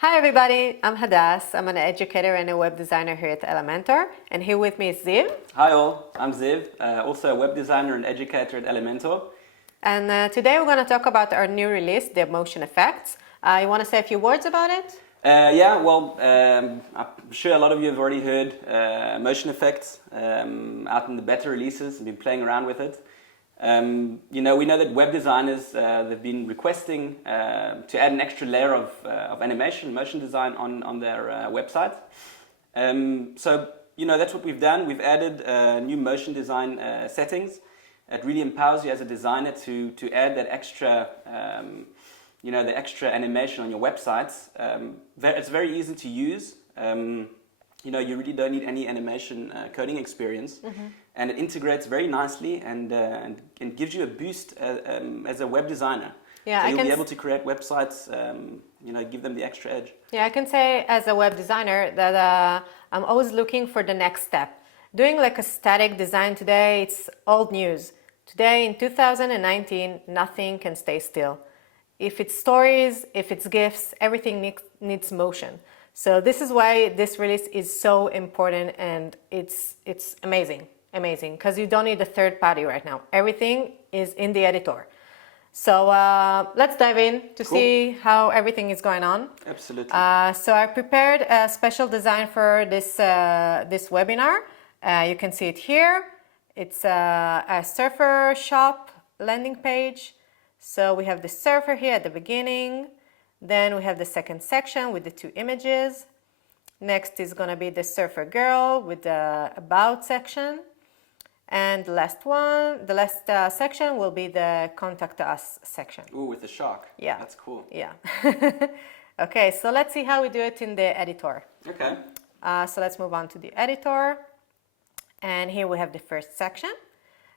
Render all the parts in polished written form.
Hi everybody, I'm Hadas. I'm an educator and a web designer here at Elementor, and here with me is Ziv. Hi all, I'm Ziv, also a web designer and educator at Elementor. And today we're going to talk about our new release, the motion effects. You want to say a few words about it? I'm sure a lot of you have already heard motion effects out in the beta releases and been playing around with it. We know that web designers, they've been requesting to add an extra layer of animation, motion design on their website. That's what we've done. We've added new motion design settings. It really empowers you as a designer to add that extra, the extra animation on your websites. It's very easy to use. You really don't need any animation coding experience. And it integrates very nicely and gives you a boost as a web designer. Yeah, so you'll be able to create websites, give them the extra edge. Yeah, I can say as a web designer that I'm always looking for the next step. Doing like a static design today, it's old news. Today in 2019, nothing can stay still. If it's stories, if it's GIFs, everything needs motion. So this is why this release is so important, and it's amazing, because you don't need a third party right now. Everything is in the editor. So let's dive in to see how everything is going on. Absolutely. So I prepared a special design for this webinar. You can see it here. It's a surfer shop landing page. So we have the surfer here at the beginning. Then we have the second section with the two images. Next is going to be the surfer girl with the about section. And the last section will be the contact us section. Ooh, with the shark. Yeah. That's cool. Yeah. Okay, so let's see how we do it in the editor. Okay. So let's move on to the editor. And here we have the first section.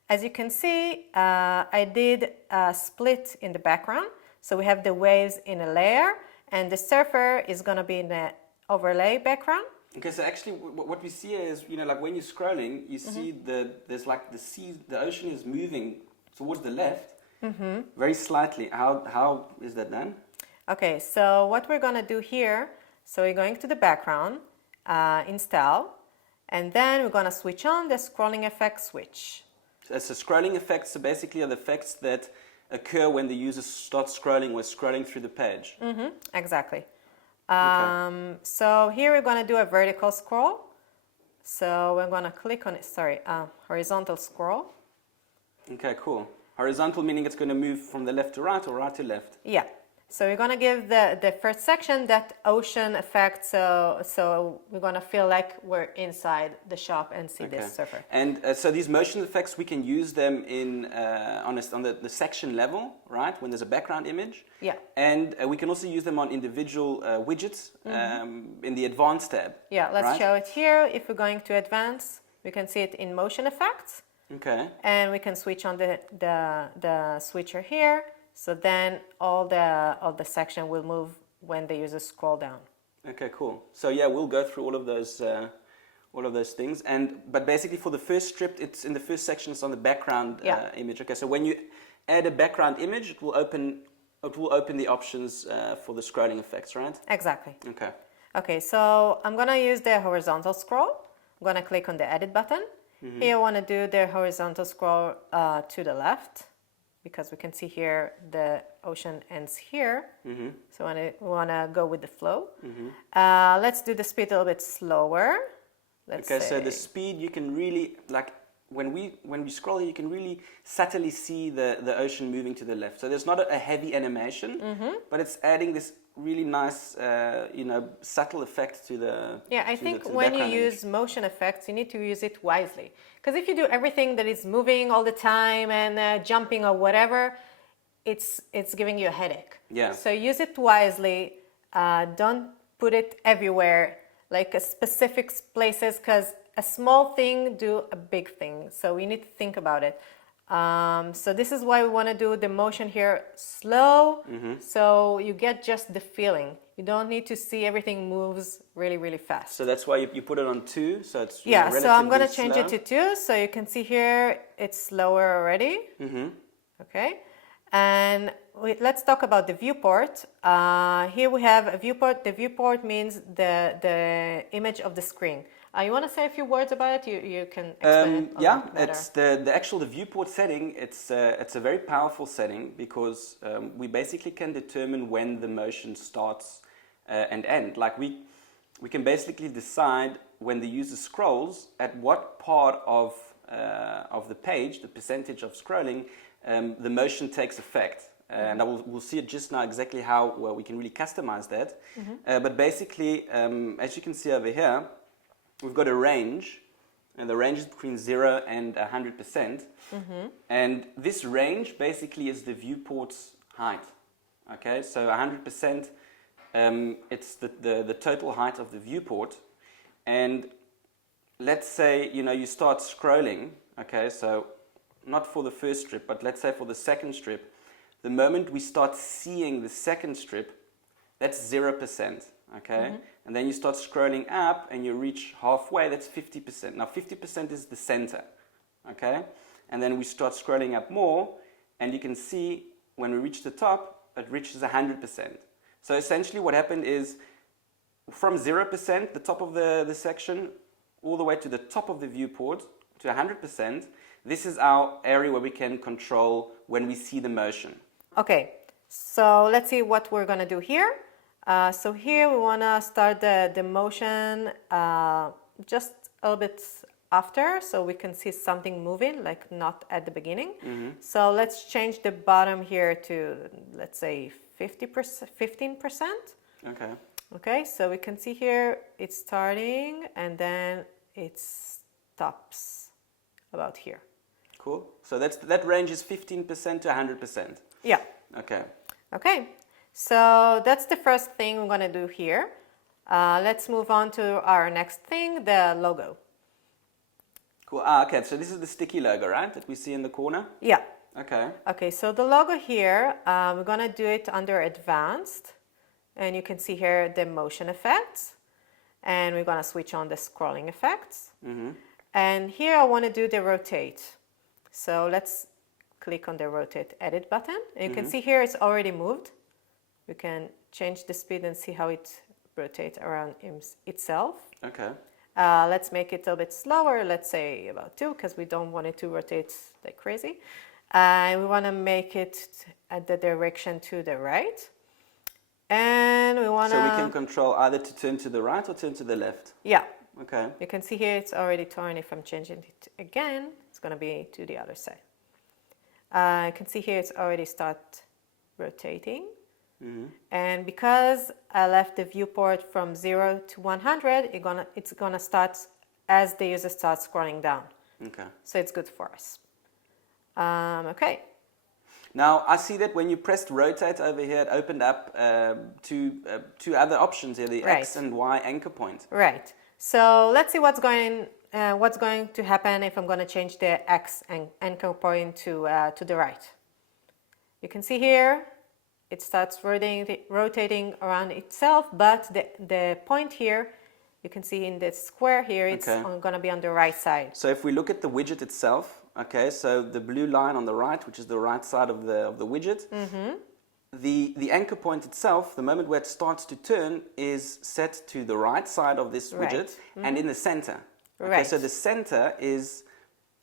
As you can see, I did a split in the background. So we have the waves in a layer, and the surfer is going to be in the overlay background. Okay, so actually what we see is, like when you're scrolling, you see there's like the sea, the ocean is moving towards the left, very slightly. How is that done? Okay, so what we're going to do here, so we're going to the background, install, and then we're going to switch on the scrolling effect switch. So scrolling effects, so basically are the effects that occur when the user starts scrolling or scrolling through the page. Exactly. Okay. So here we're going to do a vertical scroll. So we're going to click on it, horizontal scroll. Okay, cool. Horizontal meaning it's going to move from the left to right or right to left? Yeah. So we're going to give the first section that ocean effect, so we're going to feel like we're inside the shop and see this surfer. And so these motion effects, we can use them on the section level, right, when there's a background image. Yeah. And we can also use them on individual widgets in the advanced tab. Yeah, let's show it here. If we're going to advance, we can see it in motion effects. Okay. And we can switch on the switcher here. So then all the section will move when the user scroll down. Okay, cool. So yeah, we'll go through all of those things. But basically for the first strip, it's in the first section. It's on the background image. Okay, so when you add a background image, it will open the options for the scrolling effects, right? Exactly. Okay. Okay, so I'm gonna use the horizontal scroll. I'm gonna click on the edit button. Here I want to do the horizontal scroll to the left, because we can see here the ocean ends here. So we want to go with the flow. Let's do the speed a little bit slower. So the speed, you can really, like when we scroll, you can really subtly see the ocean moving to the left. So there's not a heavy animation, but it's adding this really nice, subtle effect to the. Yeah, I think when you use motion effects, you need to use it wisely. Because if you do everything that is moving all the time and jumping or whatever, it's giving you a headache. Yeah. So use it wisely. Don't put it everywhere, like specific places, because a small thing do a big thing. So we need to think about it. So this is why we want to do the motion here slow, so you get just the feeling. You don't need to see everything moves really, really fast. So that's why you put it on 2, so it's so I'm going to change it to 2, so you can see here it's slower already. Okay, And let's talk about the viewport. Here we have a viewport. The viewport means the image of the screen. You want to say a few words about it? You can explain it a yeah, little better. it's the viewport setting. It's a very powerful setting because we basically can determine when the motion starts and end. Like we can basically decide when the user scrolls at what part of the page, the percentage of scrolling, the motion takes effect. And we'll see it just now exactly how we can really customize that. But basically, as you can see over here, we've got a range, and the range is between 0 and 100%. And this range basically is the viewport's height. Okay, so 100%, it's the total height of the viewport. And let's say, you start scrolling, okay, so not for the first strip, but let's say for the second strip, the moment we start seeing the second strip, that's 0%, okay? And then you start scrolling up and you reach halfway, that's 50%. Now 50% is the center, okay? And then we start scrolling up more, and you can see when we reach the top, it reaches 100%. So essentially what happened is from 0%, the top of the section, all the way to the top of the viewport, to 100%, this is our area where we can control when we see the motion. Okay, so let's see what we're going to do here. So here we want to start the motion just a little bit after, so we can see something moving, like not at the beginning. So let's change the bottom here to, let's say, 15%. Okay. Okay, so we can see here it's starting and then it stops about here. Cool. So that range is 15% to 100%. Yeah. Okay. Okay, so that's the first thing we're going to do here. Let's move on to our next thing, the logo. Cool. Okay, so this is the sticky logo, right, that we see in the corner? Yeah. Okay. Okay, so the logo here, we're going to do it under advanced. And you can see here the motion effects. And we're going to switch on the scrolling effects. And here I want to do the rotate. So let's click on the rotate edit button. And you can see here it's already moved. You can change the speed and see how it rotates around itself. Okay. Let's make it a bit slower, let's say about 2, because we don't want it to rotate like crazy. We want to make it at the direction to the right. And we want to... So we can control either to turn to the right or turn to the left? Yeah. Okay. You can see here it's already turned. If I'm changing it again, it's going to be to the other side. You can see here it's already start rotating. And because I left the viewport from 0 to 100, it's gonna start as the user starts scrolling down. Okay. So it's good for us. Okay. Now I see that when you pressed rotate over here, it opened up two other options here, the X and Y anchor point. Right. So let's see what's going to happen if I'm going to change the X anchor point to the right. You can see here it starts rotating around itself, but the point here, you can see in the square here, it's going to be on the right side. So if we look at the widget itself, okay, so the blue line on the right, which is the right side of the widget, the anchor point itself, the moment where it starts to turn, is set to the right side of this widget and in the center. Okay, so the center is,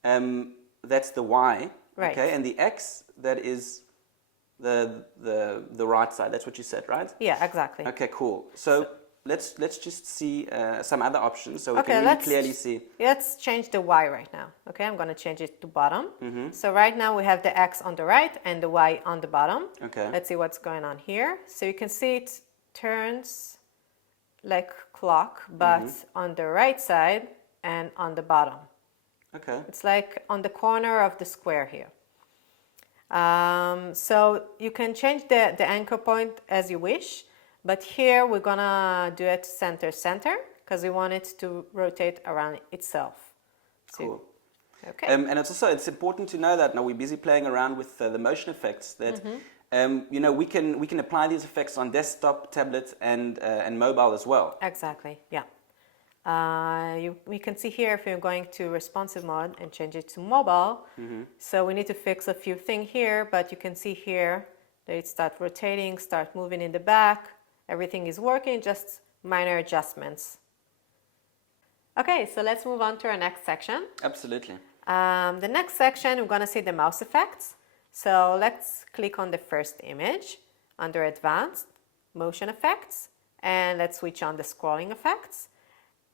that's the Y, okay, and the X, that is the right side. That's what you said, right? Yeah, exactly. Okay, cool. So let's just see some other options so we can really clearly see. Let's change the Y right now. Okay, I'm going to change it to bottom. So right now we have the X on the right and the Y on the bottom. Okay. Let's see what's going on here. So you can see it turns like clock, but on the right side and on the bottom. Okay. It's like on the corner of the square here. So you can change the anchor point as you wish, but here we're gonna do it center because we want it to rotate around itself. So, cool. Okay. And it's important to know that now we're busy playing around with the motion effects that you know we can apply these effects on desktop, tablet, and mobile as well. Exactly. Yeah. We can see here if we're going to responsive mode and change it to mobile. So we need to fix a few things here, but you can see here that it starts rotating, start moving in the back. Everything is working, just minor adjustments. Okay, so let's move on to our next section. Absolutely. The next section, we're going to see the mouse effects. So let's click on the first image under Advanced, Motion Effects, and let's switch on the scrolling effects.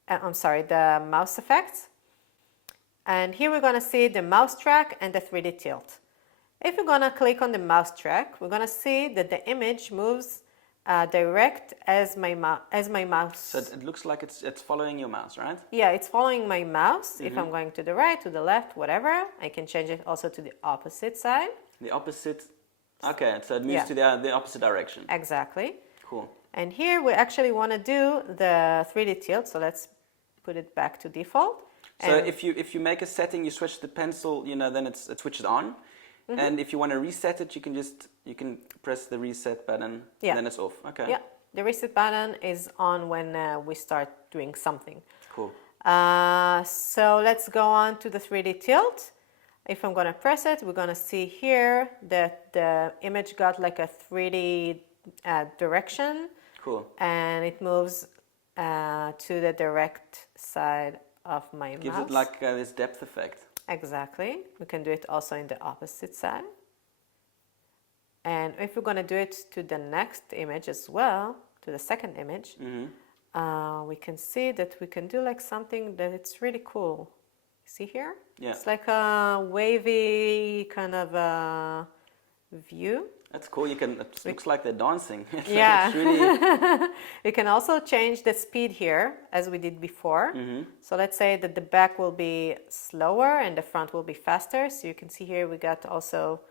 The mouse effects. And here we're going to see the mouse track and the 3D tilt. If we're going to click on the mouse track, we're going to see that the image moves direct as my mouse. So it looks like it's following your mouse, right? Yeah, it's following my mouse. If I'm going to the right, to the left, whatever, I can change it also to the opposite side. The opposite. Okay, so it moves to the opposite direction. Exactly. Cool. And here we actually want to do the 3D tilt, so let's put it back to default. So if you make a setting, you switch the pencil, then it switches on. And if you want to reset it, you can press the reset button, and then it's off. Okay. Yeah, the reset button is on when we start doing something. Cool. So let's go on to the 3D tilt. If I'm going to press it, we're going to see here that the image got like a 3D direction. Cool. And it moves to the direct side of my mouse. Gives it like this depth effect. Exactly. We can do it also in the opposite side. And if we're going to do it to the next image as well, to the second image, we can see that we can do like something that it's really cool. See here? Yeah. It's like a wavy kind of view. That's cool. It looks like they're dancing. Yeah. It's really... We can also change the speed here as we did before. So let's say that the back will be slower and the front will be faster. So you can see here we got also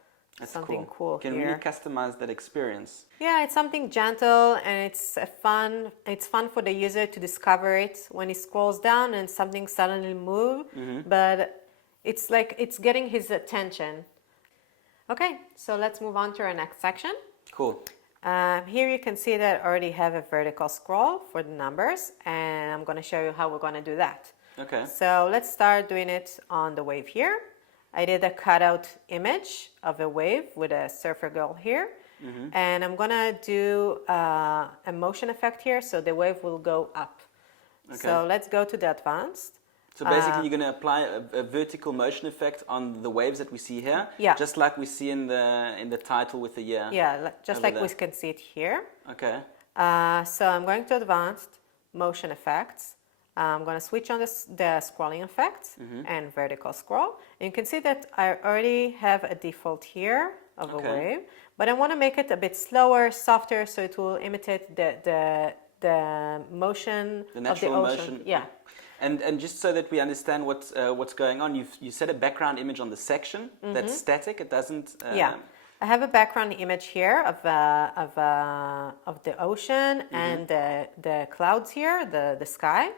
something cool here. You can really customize that experience. Yeah, it's something gentle and it's fun. It's fun for the user to discover it when he scrolls down and something suddenly moves. But it's like it's getting his attention. Okay, so let's move on to our next section. Cool. Here you can see that I already have a vertical scroll for the numbers, and I'm going to show you how we're going to do that. Okay. So let's start doing it on the wave here. I did a cutout image of a wave with a surfer girl here, and I'm going to do a motion effect here, so the wave will go up. Okay. So let's go to the advanced. So basically, you're going to apply a vertical motion effect on the waves that we see here, just like we see in the title with the year. Yeah, just like we can see it here. Okay. So I'm going to advanced motion effects. I'm going to switch on the scrolling effects and vertical scroll. And you can see that I already have a default here of a wave, but I want to make it a bit slower, softer, so it will imitate the motion the natural of the ocean. Motion. Yeah. And just so that we understand what's going on, you set a background image on the section that's static. It doesn't. Yeah, I have a background image here of the ocean and the clouds here, the sky.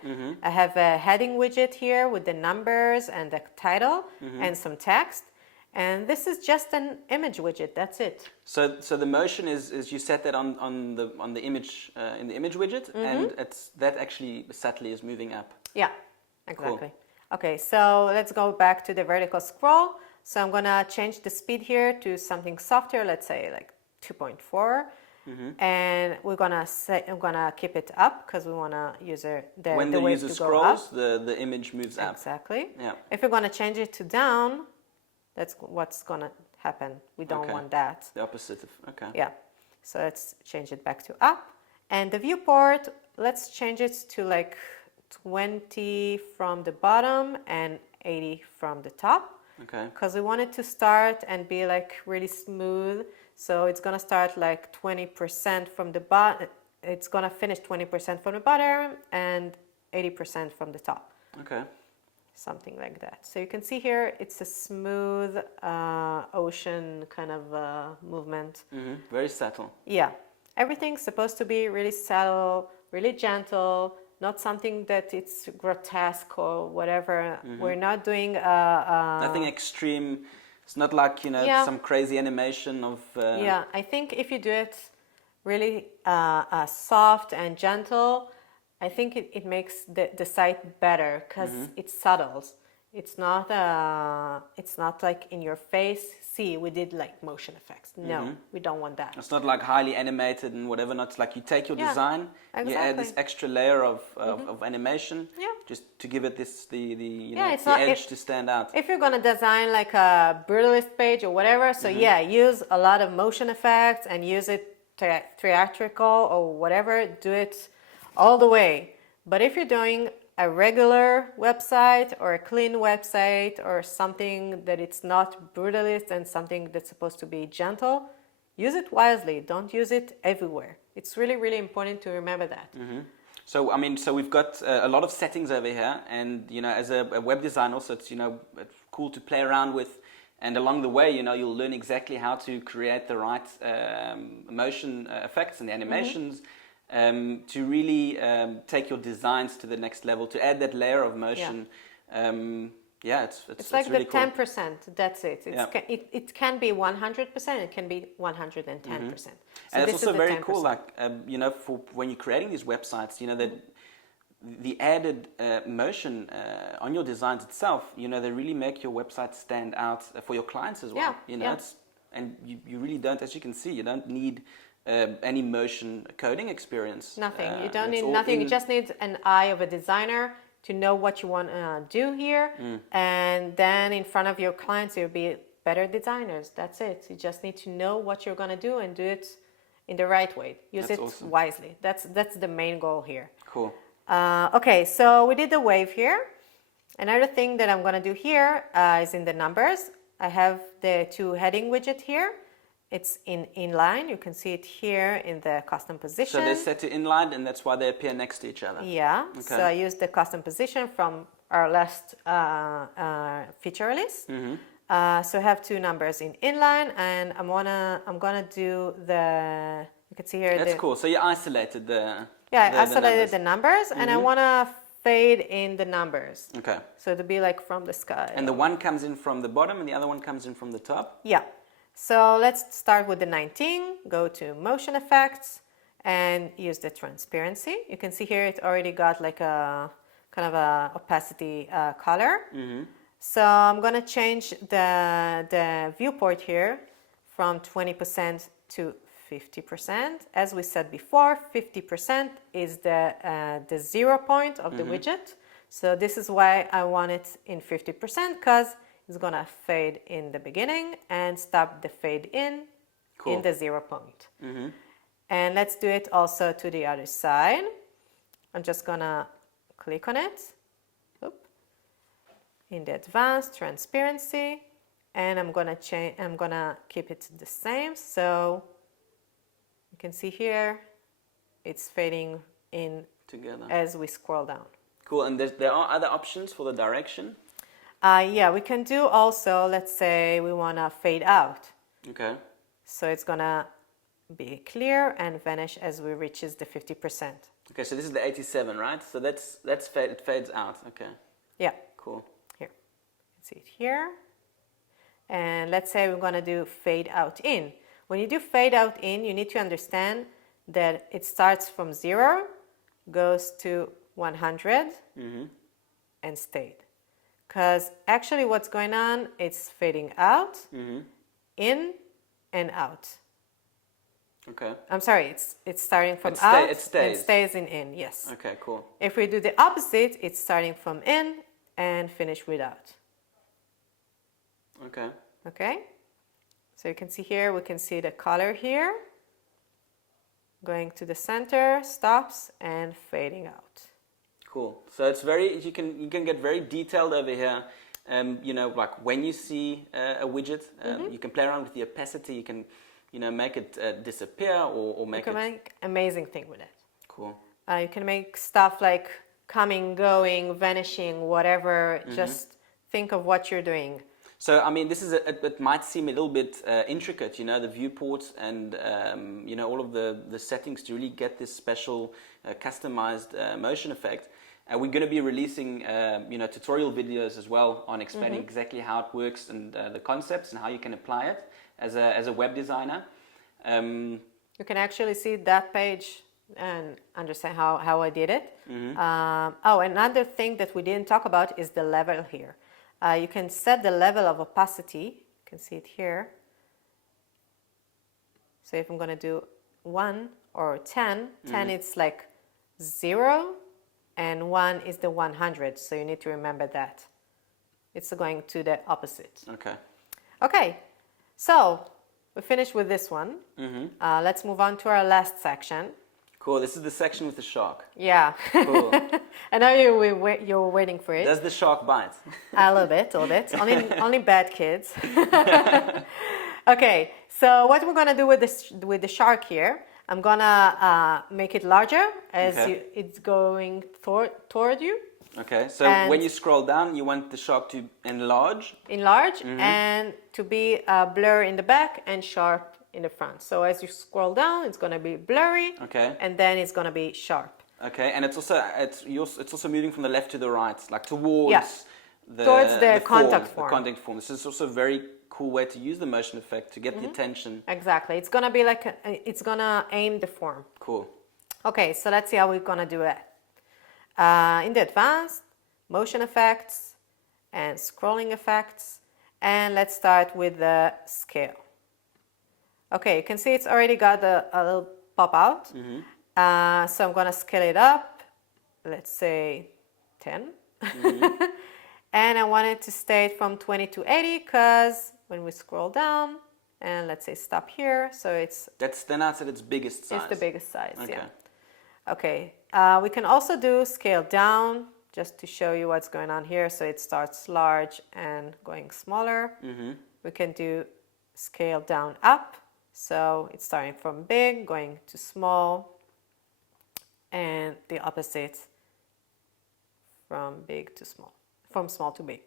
I have a heading widget here with the numbers and the title and some text. And this is just an image widget. That's it. So the motion is you set that on the image in the image widget, and that actually subtly is moving up. Yeah, exactly. Cool. Okay, so let's go back to the vertical scroll. So I'm gonna change the speed here to something softer. Let's say like 2.4, and I'm gonna keep it up because we wanna use when the wave user to scrolls, go up. the image moves up. Exactly. Yeah. If we're gonna change it to down, that's what's gonna happen. We don't want that. The opposite of, okay. Yeah. So let's change it back to up. And the viewport, let's change it to like 20 from the bottom and 80 from the top. Okay. Because we want it to start and be like really smooth. So it's gonna start like 20% from the bottom. It's gonna finish 20% from the bottom and 80% from the top. Okay. Something like that. So you can see here, it's a smooth ocean kind of movement. Very subtle. Yeah. Everything's supposed to be really subtle, really gentle, not something that it's grotesque or whatever. We're not doing nothing extreme. It's not like, some crazy animation of... Yeah, I think if you do it really soft and gentle, I think it makes the site better because it settles. It's not like in your face. See, we did like motion effects. No, we don't want that. It's not like highly animated and whatever. Not it's like you take your Yeah, design, you add exactly. this extra layer of animation, Yeah. just to give it this the you Yeah, know it's the not- edge it- to stand out. If you're gonna design like a brutalist page or whatever, so yeah, use a lot of motion effects and use it theatrical or whatever. Do it all the way. But if you're doing a regular website or a clean website or something that it's not brutalist and something that's supposed to be gentle, use it wisely. Don't use it everywhere. It's really, really important to remember that. So I mean, so we've got a lot of settings over here, and you know, as a web designer, also it's it's cool to play around with. And along the way, you'll learn exactly how to create the right motion effects and the animations to really take your designs to the next level, to add that layer of motion. It's Like really the cool. 10%, that's it. It can be 100%, it can be 110%. And it's also very cool, like, for when you're creating these websites, that the added motion on your designs itself, they really make your website stand out for your clients as well. And you really don't, as you can see, you don't need any motion coding experience. Nothing. You don't need nothing. You just need an eye of a designer to know what you want to do here. And then in front of your clients, you'll be better designers. That's it. You just need to know what you're going to do and do it in the right way. Use it wisely. That's the main goal here. Cool. Okay, so we did the wave here. Another thing that I'm going to do here is in the numbers. I have the two heading widget here. It's in inline. You can see it here in the custom position. So they're set to inline, and that's why they appear next to each other. Yeah. Okay. So I used the custom position from our last feature list. So I have two numbers in inline, and I'm gonna do the. You can see here. That's cool. So you isolated the. Yeah, I isolated the numbers, and I wanna fade in the numbers. Okay. So it'll be like from the sky. And the one comes in from the bottom, and the other one comes in from the top. Yeah. So let's start with the 19, go to motion effects and use the transparency. You can see here it already got like a kind of a opacity color. So I'm going to change the viewport here from 20% to 50%. As we said before, 50% is the 0 point of the widget. So this is why I want it in 50% because it's going to fade in the beginning and stop the fade in the 0 point. And let's do it also to the other side. I'm just going to click on it. In the advanced transparency. And I'm going to change. I'm going to keep it the same. So you can see here it's fading in together as we scroll down. Cool. And there are other options for the direction. Yeah, we can do also, let's say we want to fade out. Okay. So it's going to be clear and vanish as we reaches the 50%. Okay, so this is the 87, right? So that's fade, it fades out. Okay. Yeah. Cool. Here. Let's see it here. And let's say we're going to do fade out in. When you do fade out in, you need to understand that it starts from 0, goes to 100, and stayed. Because actually what's going on, it's fading out, in, and out. Okay. I'm sorry, it's starting from out it stays. and stays in, yes. Okay, cool. If we do the opposite, it's starting from in and finish with out. Okay. Okay? So you can see here, we can see the color here, going to the center, stops, and fading out. Cool. So it's very, you can get very detailed over here. Like when you see a widget, you can play around with the opacity. You can, make it disappear or make it. You can make amazing thing with it. Cool. You can make stuff like coming, going, vanishing, whatever. Just think of what you're doing. So, I mean, this is it might seem a little bit intricate, the viewports and, all of the settings to really get this special customized motion effect. We're going to be releasing, tutorial videos as well on explaining exactly how it works and the concepts and how you can apply it as a web designer. You can actually see that page and understand how I did it. Oh, another thing that we didn't talk about is the level here. You can set the level of opacity. You can see it here. So if I'm going to do 1 or 10, 10 it's like 0 and 1 is the 100. So you need to remember that. It's going to the opposite. Okay. Okay, so we finished with this one. Let's move on to our last section. Cool. This is the section with the shark. Yeah. Cool. I know you're waiting for it. Does the shark bite? A little bit. Only bad kids. Okay, so what we're gonna do with the shark here, I'm gonna make it larger as it's going toward you. Okay, so And when you scroll down, you want the shark to enlarge? Enlarge and to be blur in the back and sharp in the front. So as you scroll down, it's gonna be blurry. Okay. And then it's gonna be sharp. Okay, and it's also moving from the left to the right, like towards towards the contact form. The contact form. This is also a very cool way to use the motion effect to get the attention. Exactly. It's gonna be like it's gonna aim the form. Cool. Okay, so let's see how we're gonna do it. In the advanced, motion effects and scrolling effects, and let's start with the scale. Okay, you can see it's already got a little pop out. So I'm gonna scale it up, let's say 10. And I want it to stay from 20 to 80 because when we scroll down and let's say stop here, so that's then at its biggest size. It's the biggest size, okay. Yeah. Okay, we can also do scale down just to show you what's going on here. So it starts large and going smaller. We can do scale down up. So it's starting from big, going to small, and the opposite from big to small, from small to big.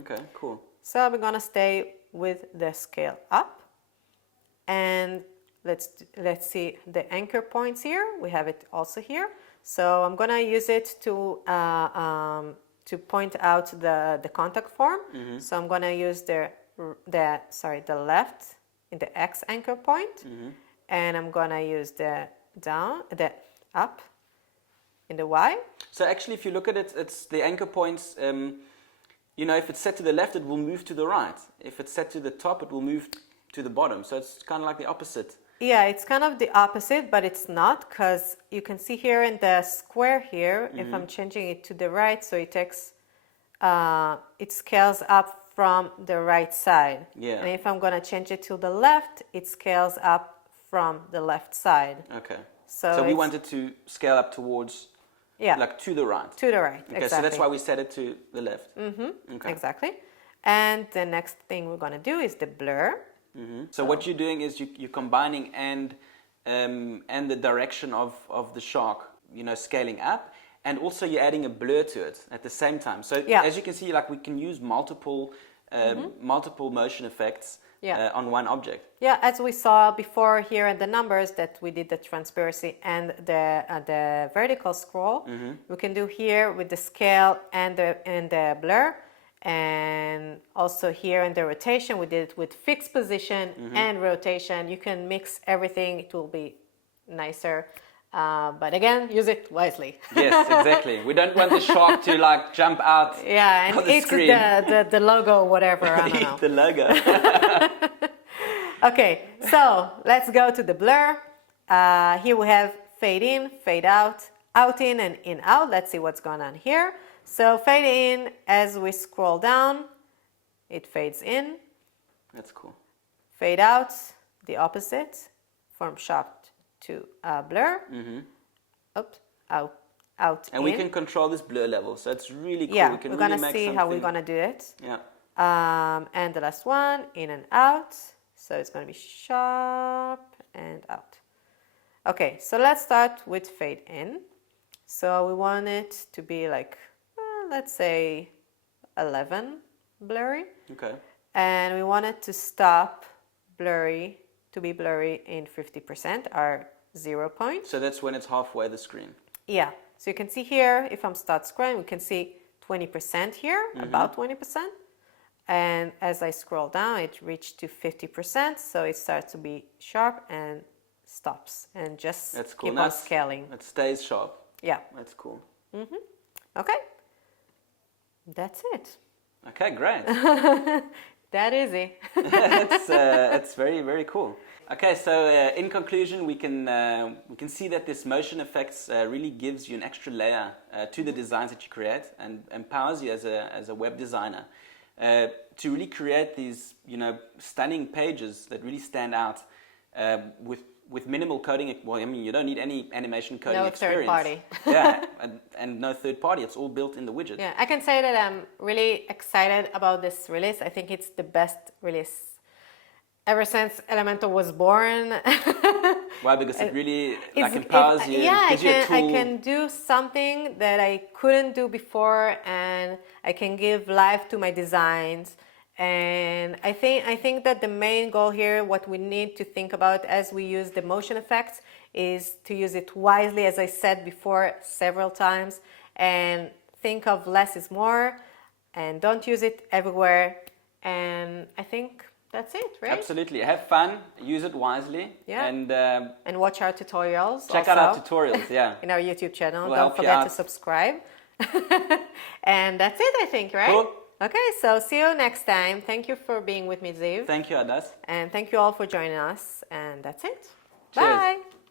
Okay, cool. So we're gonna stay with the scale up, and let's see the anchor points here. We have it also here. So I'm gonna use it to point out the contact form. So I'm gonna use the left in the X anchor point, and I'm gonna use the up in the Y. So actually, if you look at it, it's the anchor points. You know, if it's set to the left, it will move to the right. If it's set to the top, it will move to the bottom. So it's kind of like the opposite. Yeah, it's kind of the opposite, but it's not, because you can see here in the square here, if I'm changing it to the right, so it takes, it scales up from the right side. Yeah. And if I'm going to change it to the left, it scales up from the left side. Okay. So we wanted to scale up towards, like to the right. To the right, okay, exactly. So that's why we set it to the left. Okay. Exactly. And the next thing we're going to do is the blur. So what you're doing is you're combining and the direction of the shark, you know, scaling up, and also you're adding a blur to it at the same time. So as you can see, like we can use multiple motion effects on one object. Yeah, as we saw before here in the numbers that we did the transparency and the vertical scroll, we can do here with the scale and the blur. And also here in the rotation, we did it with fixed position and rotation. You can mix everything, it will be nicer. But again, use it wisely. Yes, exactly. We don't want the shark to like jump out. Yeah, and it's the logo, whatever. I don't know. The logo. Okay, so let's go to the blur. Here we have fade in, fade out, out in, and in out. Let's see what's going on here. So fade in, as we scroll down, it fades in. That's cool. Fade out, the opposite, from sharp to blur. Oops, out and in. we can control this blur level, so it's really cool. Yeah, we can we're really gonna see how we're gonna do it. Yeah. And the last one, in and out. So it's gonna be sharp and out. Okay, so let's start with fade in. So we want it to be like, let's say 11 blurry. Okay. And we want it to stop blurry, to be blurry in 50%, our 0 point. So that's when it's halfway the screen. Yeah. So you can see here, if I'm start scrolling, we can see 20% here, about 20%. And as I scroll down, it reached to 50%. So it starts to be sharp and stops and just That's cool. keep on scaling. It stays sharp. Yeah. That's cool. Okay. That's it. Okay, great. That easy. It's very, very cool. Okay, so in conclusion, we can see that this motion effects really gives you an extra layer to the designs that you create and empowers you as a web designer to really create these, stunning pages that really stand out with minimal coding. Well, I mean, you don't need any animation coding experience. No third party. Yeah, and no third party. It's all built in the widget. Yeah, I can say that I'm really excited about this release. I think it's the best release ever since Elementor was born. Why? Because it really empowers you. Yeah, gives you a tool. I can do something that I couldn't do before, and I can give life to my designs. And I think that the main goal here, what we need to think about as we use the motion effects, is to use it wisely, as I said before several times, and think of less is more, and don't use it everywhere. And I think that's it, right? Absolutely. Have fun, use it wisely, Yeah. and watch our tutorials. check out our tutorials. Yeah, in our YouTube channel. We'll Don't help you forget out. to subscribe. And that's it, I think, right? Cool. Okay, so see you next time. Thank you for being with me, Ziv. Thank you, Hadas. And thank you all for joining us. And that's it. Cheers. Bye.